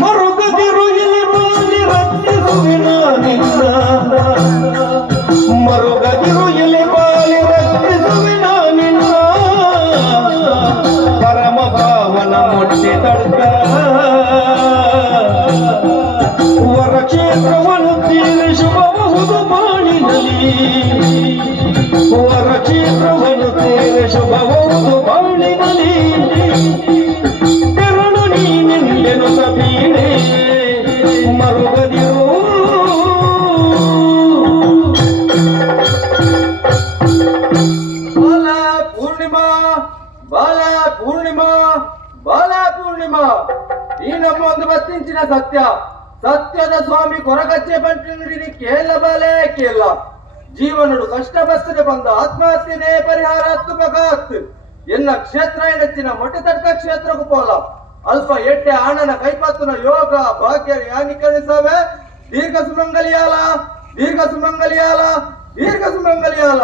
ಮರುಗದಿರು ಇಲ್ಲಿ ಬಾಲಿ ರಕ್ಷಿಸುವೆ ನಾನಿನ್ನ ಮರುಗದಿರು ಇಲ್ಲಿ ಬಾಲಿ ರಕ್ಷಿಸುವೆ ನಾನಿನ್ನ ಪರಮ ಭಾವನ ಮೊಟ್ಟೆ ತಡ್ಕ ವರ ಕ್ಷೇತ್ರವನ್ನು ತೀರಿಸಬಹುದು ಬಾಳಿನಲ್ಲಿ ವರ ಕ್ಷೇತ್ರವನ್ನು ತೀರಿಸಬಹುದು ಬಾಳಿನಲ್ಲಿ ತೆರಳು ನೀನೆಂದೆನು ಸಬೀಳೆ ಮರುಗದಿರು ಬಾಲ ಪೂರ್ಣಿಮಾ ಬಾಲ ಪೂರ್ಣಿಮಾ ಬಾಲ ಪೂರ್ಣಿಮಾ ಈ ನಮ್ಮ ಒಂದು ಬತ್ತಿಂಚಿನ ಸತ್ಯ ಸತ್ಯದ ಸ್ವಾಮಿ ಕೊರಗಚ್ಚೆ ಬಂಟಿ ಕೇಳ ಬಾಲೆ ಕೇಳ ಜೀವನಡು ಕಷ್ಟ ಬಸ್ತದೆ ಬಂದ ಆತ್ಮಹತ್ಯೆನೇ ಪರಿಹಾರಾತ್ಮಕ ಎನ್ನ ಕ್ಷೇತ್ರ ಎನಚ್ಚಿನ ಮೊಟ್ಟೆತಡ್ಕ ಕ್ಷೇತ್ರಕ್ಕೂ ಪೋಲ ಅಲ್ಪ ಎಟ್ಟೆ ಆಣನ ಕೈಪತ್ತನ ಯೋಗ ಭಾಗ್ಯ ಯಾನಿಕರಿಸವೆ ದೀರ್ಘ ಸುಮಂಗಲಿಯಾಲ ದೀರ್ಘ ಸುಮಂಗಲಿಯಾಲ ದೀರ್ಘ ಸುಮಂಗಲಿಯಾಲ